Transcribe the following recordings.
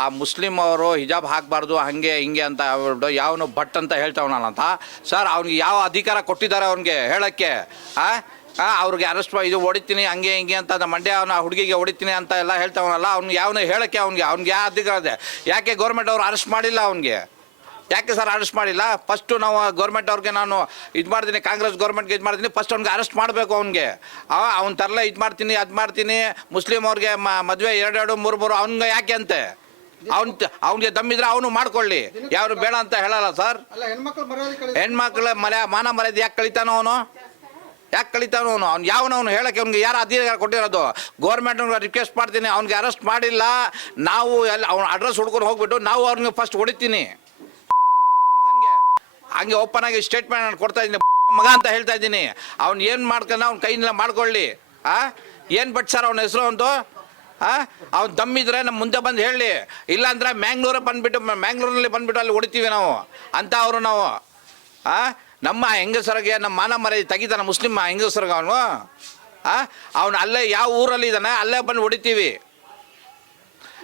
ಆ ಮುಸ್ಲಿಂ ಅವರು ಹಿಜಾಬ್ ಹಾಕಬಾರ್ದು, ಹಾಗೆ ಹಿಂಗೆ ಅಂತ ಯಾವನು ಭಟ್ ಅಂತ ಹೇಳ್ತಾವನಂತ ಸರ್ ಅವ್ನಿಗೆ ಯಾವ ಅಧಿಕಾರ ಕೊಟ್ಟಿದ್ದಾರೆ ಅವ್ನಿಗೆ ಹೇಳೋಕ್ಕೆ? ಆ? ಅವ್ರಿಗೆ ಅರೆಸ್ಟ್ ಇದು ಹೊಡಿತೀನಿ, ಹಂಗೆ ಹಿಂಗೆ ಅಂತ ಮಂಡ್ಯ ಅವನ ಹುಡುಗಿಗೆ ಹೊಡಿತೀನಿ ಅಂತ ಎಲ್ಲ ಹೇಳ್ತಾವನಲ್ಲ ಅವ್ನಿಗೆ ಯಾವನು ಹೇಳೋಕ್ಕೆ ಅವ್ನಿಗೆ? ಅವ್ನಿಗೆ ಯಾವ ಅಧಿಕಾರ ಇದೆ? ಯಾಕೆ ಗೌರ್ಮೆಂಟ್ ಅವ್ರು ಅರೆಸ್ಟ್ ಮಾಡಿಲ್ಲ ಅವ್ನಿಗೆ? ಯಾಕೆ ಸರ್ ಅರೆಸ್ಟ್ ಮಾಡಿಲ್ಲ? ಫಸ್ಟು ನಾವು ಗೌರ್ಮೆಂಟ್ ಅವ್ರಿಗೆ ನಾನು ಇದು ಮಾಡ್ತೀನಿ, ಕಾಂಗ್ರೆಸ್ ಗೌರ್ಮೆಂಟ್ಗೆ ಇದು ಮಾಡ್ತೀನಿ ಫಸ್ಟ್ ಅವ್ನಿಗೆ ಅರೆಸ್ಟ್ ಮಾಡಬೇಕು ಅವ್ನಿಗೆ. ಅವ್ನ ತರಲೆ ಇದು ಮಾಡ್ತೀನಿ, ಅದು ಮಾಡ್ತೀನಿ ಮುಸ್ಲಿಮ್ ಅವ್ರಿಗೆ ಮದುವೆ ಎರಡೆರಡು ಮೂರು ಮೂರು, ಅವ್ನಿಗೆ ಯಾಕೆ ಅಂತೆ? ಅವ್ನ ಅವ್ನಿಗೆ ದಮ್ಮಿದ್ರೆ ಅವನು ಮಾಡ್ಕೊಳ್ಳಿ. ಯಾರು ಬೇಡ ಅಂತ ಹೇಳಲ್ಲ ಸರ್ ಹೆಣ್ಮಕ್ಳು ಹೆಣ್ಮಕ್ಳ ಮನೆ ಮರ್ಯಾದೆ ಯಾಕೆ ಕಳಿತಾನೋ ಅವನು? ಯಾಕೆ ಕಳಿತಾನೋ ಅವನು? ಅವ್ನು ಯಾವನವನು ಹೇಳಕ್ಕೆ ಅವ್ನಿಗೆ ಯಾರು ಅಧಿಕಾರ ಕೊಟ್ಟಿರೋದು? ಗೌರ್ಮೆಂಟ್ ರಿಕ್ವೆಸ್ಟ್ ಮಾಡ್ತೀನಿ. ಅವ್ನಿಗೆ ಅರೆಸ್ಟ್ ಮಾಡಿಲ್ಲ. ನಾವು ಎಲ್ಲ ಅವ್ನ ಅಡ್ರೆಸ್ ಹುಡ್ಕೊಂಡು ಹೋಗ್ಬಿಟ್ಟು ನಾವು ಅವ್ನಿಗೆ ಫಸ್ಟ್ ಹೊಡಿತೀನಿ. ಮಗನಿಗೆ. ಹಂಗೆ ಓಪನ್ ಆಗಿ ಸ್ಟೇಟ್ಮೆಂಟ್ ನಾನು ಕೊಡ್ತಾ ಇದ್ದೀನಿ. ಮಗ ಅಂತ ಹೇಳ್ತಾ ಇದ್ದೀನಿ. ಅವ್ನು ಏನು ಮಾಡ್ಕೊಂಡು ಅವ್ನ ಕೈಯಿಂದ ಮಾಡ್ಕೊಳ್ಳಿ. ಆ? ಏನು ಬಟ್ ಸರ್ ಅವನ ಹೆಸರು ಒಂದು ಅವ್ನು ದಮ್ಮಿದ್ರೆ ನಮ್ಮ ಮುಂದೆ ಬಂದು ಹೇಳಿ. ಇಲ್ಲಾಂದ್ರೆ ಮ್ಯಾಂಗ್ಳೂರೇ ಬಂದ್ಬಿಟ್ಟು ಮ್ಯಾಂಗ್ಳೂರಲ್ಲಿ ಬಂದುಬಿಟ್ಟು ಅಲ್ಲಿ ಹೊಡಿತೀವಿ ನಾವು. ಅಂತ ಅವರು ನಾವು. ನಮ್ಮ ಹೆಂಗಸರಿಗೆ, ನಮ್ಮ ಮಾನ ಮರ್ಯಾದೆ ತೆಗಿತಾನ ಮುಸ್ಲಿಮ್ ಹೆಂಗಸರಿಗೆ ಅವನು. ಅವನು ಅಲ್ಲೇ ಯಾವ ಊರಲ್ಲಿ ಇದ್ದಾನೆ ಅಲ್ಲೇ ಬಂದು ಹೊಡಿತೀವಿ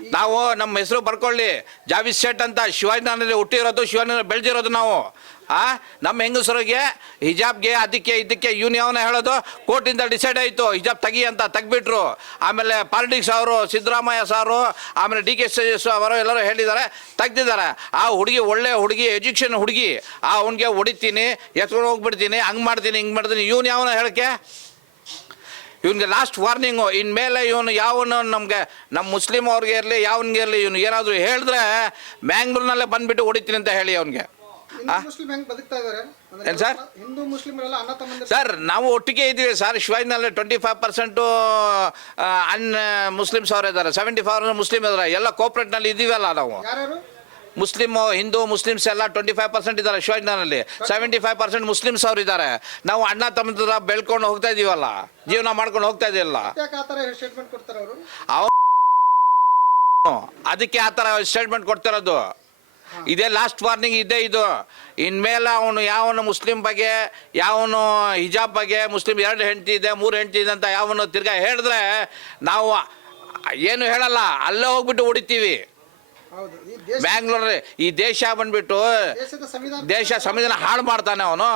ನಾವು ನಮ್ಮ ಹೆಸರು ಬರ್ಕೊಳ್ಳಿ. ಜಾವಿಸ್ ಶೇಟ್ ಅಂತ ಶಿವಾಜಿನಲ್ಲಿ ಹುಟ್ಟಿರೋದು ಶಿವಾಜಿನಲ್ಲಿ ಬೆಳೆದಿರೋದು ನಾವು. ಆ, ನಮ್ಮ ಹೆಂಗಸರಿಗೆ ಹಿಜಾಬ್ಗೆ ಅದಕ್ಕೆ ಇದಕ್ಕೆ ಇವನು ಯಾವನ ಹೇಳೋದು ಕೋರ್ಟಿಂದ ಡಿಸೈಡ್ ಆಯಿತು, ಹಿಜಾಬ್ ತೆಗಿ ಅಂತ ತೆಗ್ಬಿಟ್ರು ಆಮೇಲೆ ಪಾಲಿಟಿಕ್ಸ್ ಅವರು, ಸಿದ್ದರಾಮಯ್ಯ ಸಾರು, ಆಮೇಲೆ ಡಿ ಕೆ ಅವರು ಎಲ್ಲರೂ ಹೇಳಿದ್ದಾರೆ, ತೆಗ್ದಿದ್ದಾರೆ. ಆ ಹುಡುಗಿ ಒಳ್ಳೆ ಹುಡುಗಿ, ಎಜುಕೇಷನ್ ಹುಡುಗಿ. ಆ ಅವ್ನಿಗೆ ಹೊಡಿತೀನಿ, ಎತ್ಕೊಂಡು ಹೋಗ್ಬಿಡ್ತೀನಿ, ಹಂಗೆ ಮಾಡ್ತೀನಿ, ಹಿಂಗೆ ಮಾಡ್ತೀನಿ ಇವನು ಯಾವನ ಹೇಳಕ್ಕೆ ಇವನಿಗೆ ಲಾಸ್ಟ್ ವಾರ್ನಿಂಗು ಇನ್ಮೇಲೆ ಇವನು ಯಾವನು ನಮಗೆ ನಮ್ಮ ಮುಸ್ಲಿಮ್ ಅವ್ರಿಗೆ ಇರಲಿ ಯಾವನಿಗೆ ಇರಲಿ ಇವನು ಏನಾದರೂ ಹೇಳಿದ್ರೆ ಮ್ಯಾಂಗ್ಳೂರ್ನಲ್ಲೇ ಬಂದುಬಿಟ್ಟು ಹೊಡಿತೀನಿ ಅಂತ ಹೇಳಿ ಅವನಿಗೆ. ಇದಾರೆ? ಸರ್? ಸರ್ ನಾವು ಒಟ್ಟಿಗೆ ಇದ್ದೀವಿ ಸರ್ ಶಿವಾಜಿನಲ್ಲಿ ಟ್ವೆಂಟಿ ಫೈವ್ ಪರ್ಸೆಂಟು ಅನ್ ಮುಸ್ಲಿಮ್ಸ್ ಅವ್ರು ಇದ್ದಾರೆ ಸೆವೆಂಟಿ ಫೈವ್ ಮುಸ್ಲಿಮ್ ಇದ್ದಾರೆ ಎಲ್ಲ ಕೋಪ್ರೇಟ್ನಲ್ಲಿ ಇದ್ದೀವಲ್ಲ ನಾವು. ಮುಸ್ಲಿಮ್ ಹಿಂದೂ ಮುಸ್ಲಿಮ್ಸ್ ಎಲ್ಲ ಟ್ವೆಂಟಿ ಫೈವ್ ಪರ್ಸೆಂಟ್ ಇದ್ದಾರೆ ಶಿವಾಜಿನಲ್ಲಿ ಸೆವೆಂಟಿ ಫೈವ್ ಪರ್ಸೆಂಟ್ ಮುಸ್ಲಿಮ್ಸ್ ಅವ್ರು ಇದ್ದಾರೆ. ನಾವು ಅಣ್ಣ ತಮ್ಮ ಬೆಳ್ಕೊಂಡು ಹೋಗ್ತಾ ಇದೀವಲ್ಲ. ಜೀವನ ಮಾಡ್ಕೊಂಡು ಹೋಗ್ತಾ ಇದೆಯಲ್ಲ ಅವರು? ಅದಕ್ಕೆ ಆ ಥರ ಸ್ಟೇಟ್ಮೆಂಟ್ ಕೊಡ್ತಿರೋದು. ಇದೇ ಲಾಸ್ಟ್ ವಾರ್ನಿಂಗ್ ಇದೆ ಇದು. ಇನ್ಮೇಲೆ ಅವನು ಯಾವನು ಮುಸ್ಲಿಂ ಬಗ್ಗೆ ಯಾವನು ಹಿಜಾಬ್ ಬಗ್ಗೆ ಮುಸ್ಲಿಂ ಎರಡು ಹೆಂಡತಿ ಇದೆ ಮೂರು ಹೆಂಡತಿ ಇದೆ ಅಂತ ಯಾವನು ತಿರ್ಗಾ ಹೇಳಿದ್ರೆ ನಾವು ಏನು ಹೇಳಲ್ಲ ಅಲ್ಲೇ ಹೋಗ್ಬಿಟ್ಟು ಹೊಡಿತೀವಿ. ಹೌದು ಈ ದೇಶ ಬ್ಯಾಂಗ್ಳೂರ್ ಈ ದೇಶ ಬಂದ್ಬಿಟ್ಟು ದೇಶ ಸಂವಿಧಾನ ಹಾಳು ಮಾಡ್ತಾನೆ ಅವನು.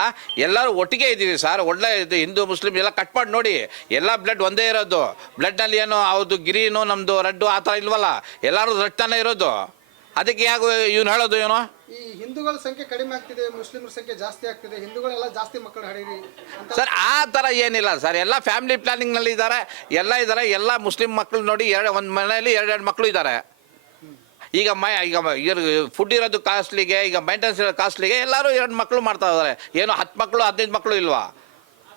ಆ ಎಲ್ಲರೂ ಒಟ್ಟಿಗೆ ಇದ್ದೀವಿ ಸರ್ ಒಳ್ಳೆ ಇದು ಹಿಂದೂ ಮುಸ್ಲಿಂ ಎಲ್ಲ ಕಟ್ ಮಾಡಿ ನೋಡಿ ಎಲ್ಲ ಬ್ಲಡ್ ಒಂದೇ ಇರೋದು. ಬ್ಲಡ್ನಲ್ಲಿ ಏನು ಅವ್ರದ್ದು ಗ್ರೀನು ನಮ್ಮದು ರೆಡ್ಡು ಆ ಥರ ಇಲ್ವಲ್ಲ? ಎಲ್ಲರೂ ರಕ್ತನೇ ಇರೋದು. ಅದಕ್ಕೆ ಯಾಕೆ ಇವನು ಹೇಳೋದು ಏನು ಈ ಹಿಂದೂಗಳ ಸಂಖ್ಯೆ ಕಡಿಮೆ ಆಗ್ತಿದೆ ಮುಸ್ಲಿಮರ ಸಂಖ್ಯೆ ಜಾಸ್ತಿ ಆಗ್ತಿದೆ ಹಿಂದೂಗಳೆಲ್ಲ ಜಾಸ್ತಿ ಮಕ್ಕಳು ಹಡೀರಿ ಸರ್ ಆ ಥರ ಏನಿಲ್ಲ ಸರ್. ಎಲ್ಲ ಫ್ಯಾಮಿಲಿ ಪ್ಲಾನಿಂಗ್ನಲ್ಲಿ ಇದ್ದಾರೆ ಎಲ್ಲ ಇದ್ದಾರೆ ಎಲ್ಲ ಮುಸ್ಲಿಂ ಮಕ್ಕಳು ನೋಡಿ ಎರಡು ಒಂದು ಮನೆಯಲ್ಲಿ ಎರಡೆರಡು ಮಕ್ಕಳು ಇದ್ದಾರೆ. ಈಗ ಮೈ, ಈಗ ಫುಡ್ ಇರೋದು ಕಾಸ್ಟ್ಲಿಗೆ ಈಗ ಮೈಂಟೆನ್ಸ್ ಇರೋ ಕಾಸ್ಟ್ಲಿಗೆ ಎಲ್ಲರೂ ಎರಡು ಮಕ್ಕಳು ಮಾಡ್ತಾ ಇದ್ದಾರೆ ಏನು ಹತ್ತು ಮಕ್ಕಳು ಹದಿನೈದು ಮಕ್ಕಳು ಇಲ್ವಾ?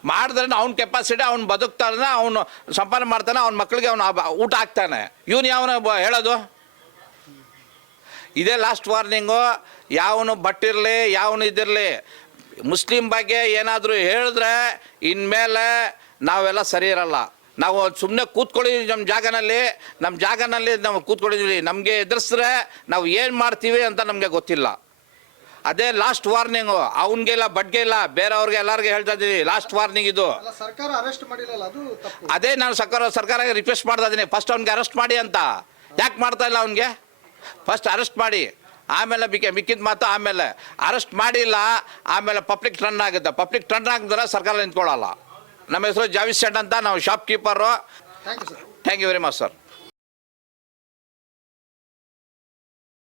ಮಾಡಿದ್ರೆ ಅವ್ನ ಕೆಪಾಸಿಟಿ ಅವ್ನು ಬದುಕ್ತಾನೆ, ಅವನು ಸಂಪಾದನೆ ಮಾಡ್ತಾನೆ, ಅವ್ನ ಮಕ್ಕಳಿಗೆ ಅವನು ಊಟ ಹಾಕ್ತಾನೆ. ಇವನು ಯಾವನ ಹೇಳೋದು? ಇದೇ ಲಾಸ್ಟ್ ವಾರ್ನಿಂಗು ಯಾವನು ಬಟ್ಟಿರಲಿ, ಯಾವನು ಇದಿರಲಿ, ಮುಸ್ಲಿಂ ಬಗ್ಗೆ ಏನಾದರೂ ಹೇಳಿದ್ರೆ ಇನ್ಮೇಲೆ ನಾವೆಲ್ಲ ಸರಿ ಇರಲ್ಲ. ನಾವು ಸುಮ್ಮನೆ ಕೂತ್ಕೊಳ್ಳಿದ್ವಿ ನಮ್ಮ ಜಾಗನಲ್ಲಿ ನಮ್ಮ ಜಾಗನಲ್ಲಿ ನಾವು ಕೂತ್ಕೊಂಡಿದ್ವಿ ನಮಗೆ ಎದುರಿಸಿದ್ರೆ ನಾವು ಏನು ಮಾಡ್ತೀವಿ ಅಂತ ನಮಗೆ ಗೊತ್ತಿಲ್ಲ. ಅದೇ ಲಾಸ್ಟ್ ವಾರ್ನಿಂಗು ಅವನಿಗೆಲ್ಲ ಬಡ್ಗೆ ಇಲ್ಲ ಬೇರೆಯವ್ರಿಗೆ ಎಲ್ಲರಿಗೂ ಹೇಳ್ತಾ ಇದ್ದೀನಿ ಲಾಸ್ಟ್ ವಾರ್ನಿಂಗ್ ಇದು. ಸರ್ಕಾರ ಅರೆಸ್ಟ್ ಮಾಡಿಲ್ಲ ಅದು ಅದೇ ನಾನು ಸರ್ಕಾರ ಸರ್ಕಾರಕ್ಕೆ ರಿಕ್ವೆಸ್ಟ್ ಮಾಡ್ತಾ ಇದ್ದೀನಿ ಫಸ್ಟ್ ಅವ್ನಿಗೆ ಅರೆಸ್ಟ್ ಮಾಡಿ ಅಂತ. ಯಾಕೆ ಮಾಡ್ತಾ ಇಲ್ಲ ಅವನಿಗೆ? ಫಸ್ಟ್ ಅರೆಸ್ಟ್ ಮಾಡಿ ಆಮೇಲೆ ಬಿಕೆ ಮಿಕ್ಕಿದ ಮಾತು ಆಮೇಲೆ. ಅರೆಸ್ಟ್ ಮಾಡಿಲ್ಲ ಆಮೇಲೆ ಪಬ್ಲಿಕ್ ಟ್ರೆಂಡ್ ಆಗುತ್ತೆ. ಪಬ್ಲಿಕ್ ಟ್ರನ್ ಆಗಿದ್ರೆ ಸರ್ಕಾರ ನಿಂತ್ಕೊಳ್ಳಲ್ಲ. ನಮ್ಮ ಹೆಸರು ಜಾವಿಸ್ ಶೆಟ್ ಅಂತ ನಾವು shop keeper thank you sir thank you very much sir